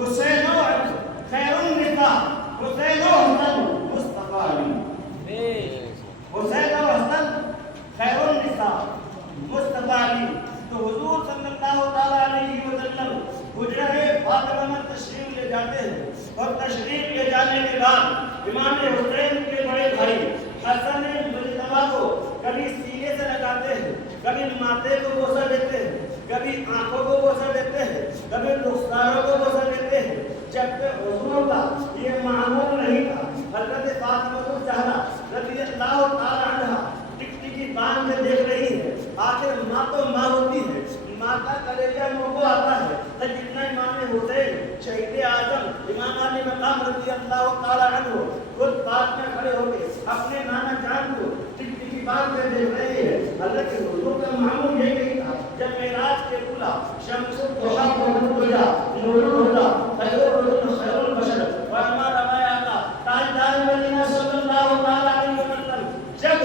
حسین و خیر النساء، حسین و حسن مصطفیٰ علی، حسین و حسن خیر النساء مصطفیٰ علی۔ تو حضور صلی اللہ تعالیٰ علیہ وسلم حجرہ فاطمہ میں تشریف لے جاتے ہیں، اور تشریف لے جانے کے بعد امام حسین کے بڑے بھائی حسن مجتبیٰ کو کبھی سینے سے لگاتے ہیں، کبھی ماتھے کو بوسہ دیتے ہیں، کبھی آنکھوں کو بوسہ دیتے ہیں، کبھی رخساروں کو بوسہ دیتے ہیں، جبکہ حضور کا یہ معمول نہیں تھا۔ حضرت فاطمہ الزہرا رضی اللہ تعالیٰ عنہا ٹکٹکی باندھ کے دیکھ رہی ہے، آخر ماں تو ماں ہوتی ہے، ماں کا کلیجہ منہ کو آتا ہے۔ تو جتنا امام حسین شہید اعظم امام علی مقام رضی اللہ تعالیٰ عنہ خود پاس میں کھڑے ہو کے اپنے نانا جان کو ٹکٹکی باندھ کے دیکھ رہے ہیں۔ حضرت حضور کا معمول یہ نہیں تھا، جب معراج کے اولا شمس الضحیٰ نور الہدیٰ خیر البشر وعما رمایاتا تاجدار مدینہ صلی اللہ تعالیٰ علیہ وسلم جب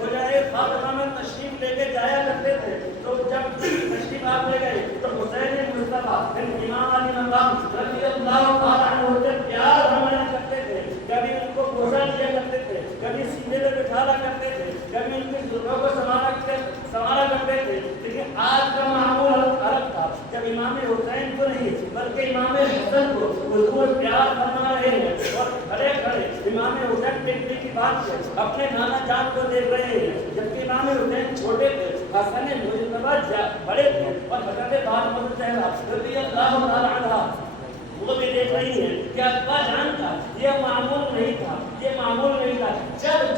حجرہ فاطمہ میں تشریف لے کے جایا کرتے تھے، تو جب تشریف آپ لے گئے تو حسین مصطفیٰ امام علی مقام رضی اللہ تعالیٰ عنہ سے پیار فرمایا کرتے تھے، کبھی ان کو بوسہ دیا کرتے تھے، کبھی سینے پہ بٹھایا کرتے تھے، کبھی ان کے ضلعوں کو سنبھالا کرتے تھے۔ لیکن آج کا معمول الگ تھا، جب امام حسین کو نہیں بلکہ امام حسن کو حضور پیار فرما رہے ہیں، اور کھڑے کھڑے امام حسین بیٹے کی بات سے اپنے نانا جان کو دیکھ رہے ہیں، جبکہ امام حسین چھوٹے تھے، حسن مجتبیٰ بڑے تھے، اور حضرت فاطمہ الزہرا رضی اللہ تعالیٰ عنہا وہ بھی دیکھ رہی ہیں کہ ابا جان کا یہ معمول نہیں تھا، یہ معمول نہیں تھا۔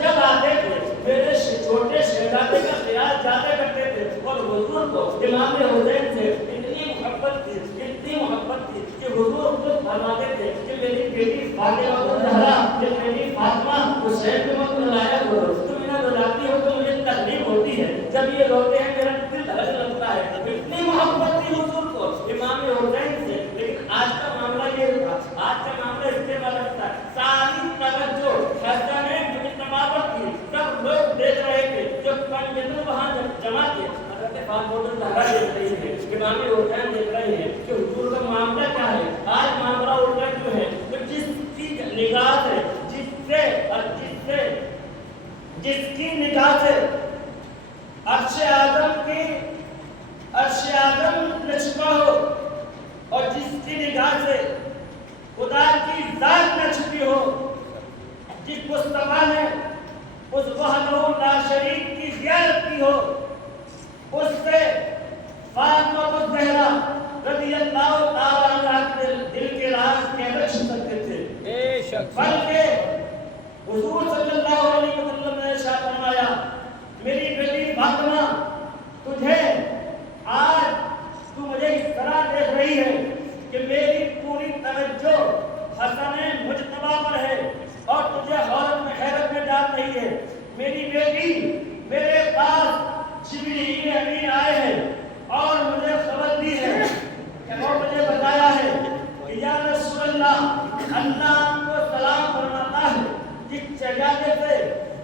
جب آتے تھے میرے چھوٹے شہزادے کا خیال جاتے کرتے تھے، اور حضور کو امام حسین سے اتنی محبت تھی کہ حضور خود فرماتے تھے کہ میری بیٹی فاطمہ الزہرا، کہ میری فاطمہ حسین کو مت بلایا کرو، تم انہیں بلاتی ہو تو مجھے تکلیف ہوتی ہے، جب یہ روتے ہیں میرا دل دھڑک لگتا ہے۔ اتنی محبت تھی حضور کو امام حسین سے۔ لیکن آج کا معاملہ یہ تھا، آج کا معاملہ اس کے مدد تھا، ساری توجہ حسن مجتبیٰ پر تھی، سب لوگ دیکھ رہے تھے، جو پنجتن وہاں جمع تھے، حضرت فاطمہ الزہرا دیکھ رہی ہے، امام حسین دیکھ رہے ہیں کہ حضور کا معاملہ کیا ہے۔ آج معاملہ الٹا کیوں ہے؟ تو جس کی نگاہ سے جس کی نگاہ سے عرش اعظم نشپا ہو، اور جس کی نگاہ سے خدا کی ذات نہ چھپی ہو، جس مصطفیٰ نے اس وحدہ لا شریک کی زیارت کی ہو، اس سے فاطمہ الزہرا رضی اللہ تعالیٰ عنہ کے دل کے راز کیسے چھپ سکتے تھے؟ بلکہ حضور صلی اللہ علیہ وسلم نے ارشاد فرمایا، میری بیٹی فاطمہ تجھے آج تو مجھے اس طرح دیکھ رہی ہے کہ میری پوری توجہ حسن مجتبیٰ پر ہے، اور تجھے حیرت میں ڈال رہی ہے۔ میری بیٹی میرے پاس جبریل امین آئے ہیں اور مجھے خبر دی ہے کہ وہ مجھے بتایا ہے کہ یا رسول اللہ، اللہ آپ کو سلام فرماتا ہے، جس جگہ سے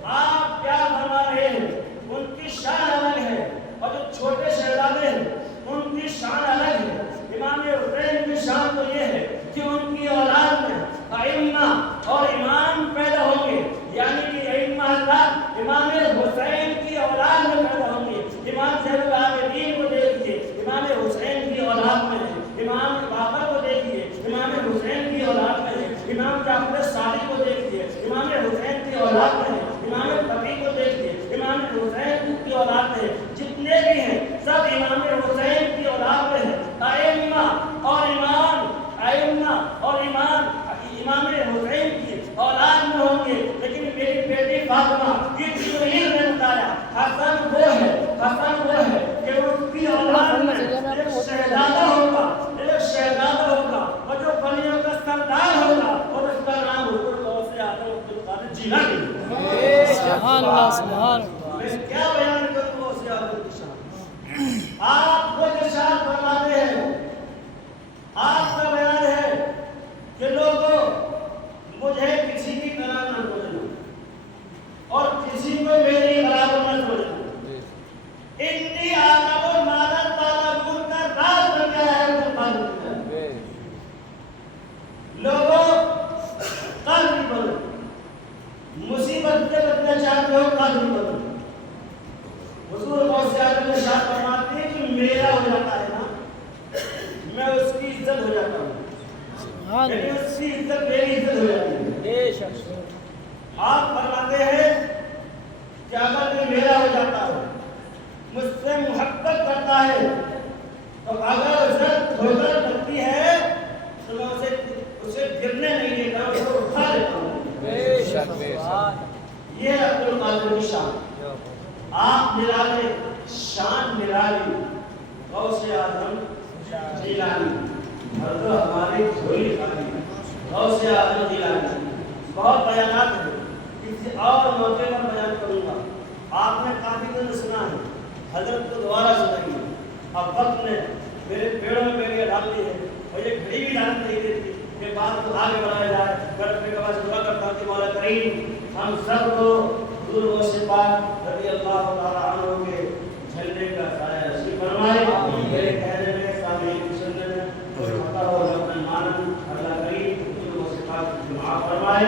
آپ کیا فرما رہے ہیں ان کی شان الگ ہے، اور جو چھوٹے شہزادے ہیں ان کی شان الگ ہے۔ امام حسین کی شان تو یہ ہے کہ ان کی اولاد میں ائمہ اور امام پیدا ہوں گے، یعنی کہ ائمہ حضرات امام حسین کی اولاد میں پیدا ہوں گے۔ امام زین العابدین کو دیکھیے، امام حسین کی اولاد میں ہے۔ امام بابر کو دیکھیے، امام حسین کی اولاد میں ہے۔ امام جعفر صادق کو دیکھیے، امام حسین کی اولاد میں ہے۔ امام بقی کو دیکھیے، امام یعنی اس کی عزت میری عزت ہو جاتی ہے. آپ فرماتے ہیں کہ اگر کوئی میرا ہو جاتا ہے مجھ سے محبت کرتا ہے تو اگر عزت ہو کر رکھتی ہے تو میں اسے گرنے نہیں دیتا ہوں، اسے اٹھا لیتا ہوں. یہ عبد القادر کی شان. آپ نرالے شان نرالی غوث اعظم جیلانی اور تو ہماری جھولی خالی غوث اعظم جیلانی. بہت بیانات ہیں، کسی اور موقع پر بیان کروں گا. آپ نے کافی دن سنا ہے، حضرت کو دوبارہ سنائیے. اب وقت نے میرے پیڑوں میں میری ڈال دی ہے اور یہ گھڑی بھی ڈال نہیں دیتی کہ بات کو آگے بڑھایا جائے. میں کے پاس دعا کرتا ہوں کہ مولا کریم ہم سب کو حضور غوث پاک رضی اللہ تعالیٰ عنہ کے جھنڈے کا سایہ نصیب فرمائے. میرے کہنے میں سامعین کی سننے میں کوئی خطا ہو اپنا مانن اللہ کریم حضور غوث پاک کی معاف فرمائے.